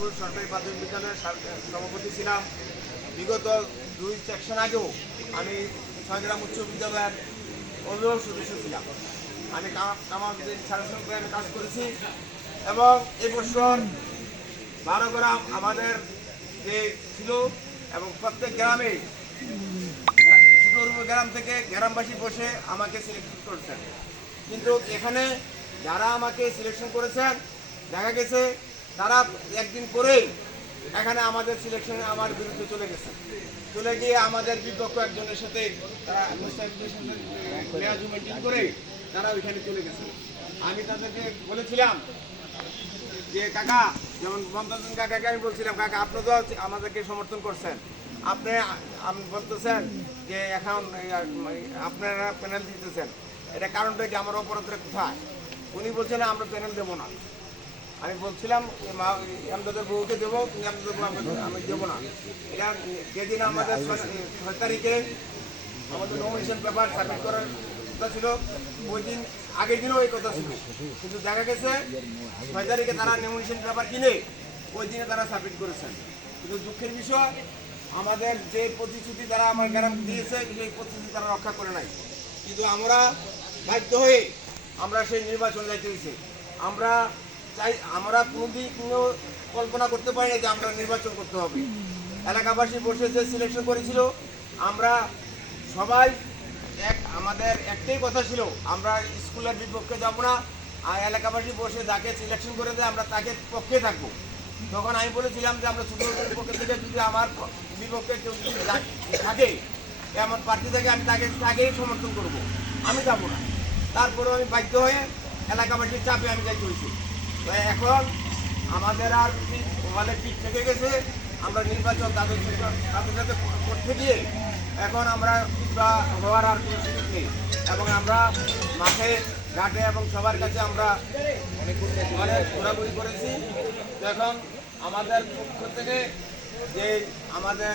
গাজীপুর সরকারি প্রাথমিক বিদ্যালয়ের সভাপতি ছিলাম। বিগত দুই সেকশন আগেও আমি ছয়গ্রাম উচ্চ বিদ্যালয়ের অভিভাবক সদস্য ছিলাম। আমি কামাউদ্দিন সারাসন গ্রামে কাজ করেছি এবং এবছর বারো গ্রাম আমাদের যে ছিল এবং প্রত্যেক গ্রামে ছোটরুমে গ্রাম থেকে গ্রামবাসী বসে আমাকে সিলেকশন করেছেন। কিন্তু এখানে যারা আমাকে সিলেকশন করেছেন, দেখা গেছে তারা একদিন পরেই এখানে আমাদের সিলেকশনে আমার বিরুদ্ধে চলে গেছে। চলে গিয়ে আমাদের বিপক্ষ একজনের সাথে তারা করে তারা ওইখানে চলে গেছে। আমি তাদেরকে বলেছিলাম যে, কাকা, যেমন মমতাজুন কাকাকে আমি বলছিলাম, কাকা, আপনি তো আমাদেরকে সমর্থন করছেন। আপনি বলতেছেন যে, এখন আপনারা প্যানেল দিতেছেন। এটা কারণটা কি আমার অপরাধটা কোথায় উনি বলছেন আমরা প্যানেল দেবো না। আমি বলছিলাম মা আমাদের বউকে দেবো কিন্তু আমাদের বউ আমি দেবো না। এটা যেদিন আমাদের ছয় তারিখে আমাদের নমিনেশন পেপার সাবমিট করার কথা ছিল, ওই দিন, আগের দিনও এই কথা ছিল। কিন্তু দেখা গেছে, ছয় তারিখে তারা নমিনেশন পেপার কিনে, ওই দিনে তারা সাবমিট করেছেন। কিন্তু দুঃখের বিষয়, আমাদের যে প্রতিশ্রুতি তারা আমার গ্রাম দিয়েছে, সেই প্রতিশ্রুতি তারা রক্ষা করে নাই। কিন্তু আমরা বাধ্য হয়ে আমরা সেই নির্বাচন যাইতে আমরা চাই আমরা কোনোদিন কোনো কল্পনা করতে পারি না যে আমরা নির্বাচন করতে হবে। এলাকাবাসী বসে যে সিলেকশন করেছিল, আমরা সবাই এক, আমাদের একটাই কথা ছিল, আমরা স্কুলের বিপক্ষে যাব না, আর এলাকাবাসী বসে যাকে সিলেকশন করে দেয়, আমরা তাকে পক্ষে থাকব। তখন আমি বলেছিলাম যে আমরা ছোটো পক্ষে থেকে যদি আমার বিপক্ষে কেউ যদি থাকে, এমন প্রার্থী থেকে, আমি তাকে তাকেই সমর্থন করব। আমি যাব না। তারপরেও আমি বাধ্য হয়ে এলাকাবাসীর চাপে আমি যাইতে হয়েছি। এখন আমাদের আর মানে পিঠ থেকে গেছে। আমরা নির্বাচন তাদের তাদের সাথে করতে গিয়ে এখন আমরা পিছপা হওয়ার আর কোনো সুযোগ নেই। এবং আমরা মাঠে, ঘাটে এবং সবার কাছে আমরা অনেক ঘোরাঘুরি করেছি। এখন আমাদের পক্ষ থেকে যে আমাদের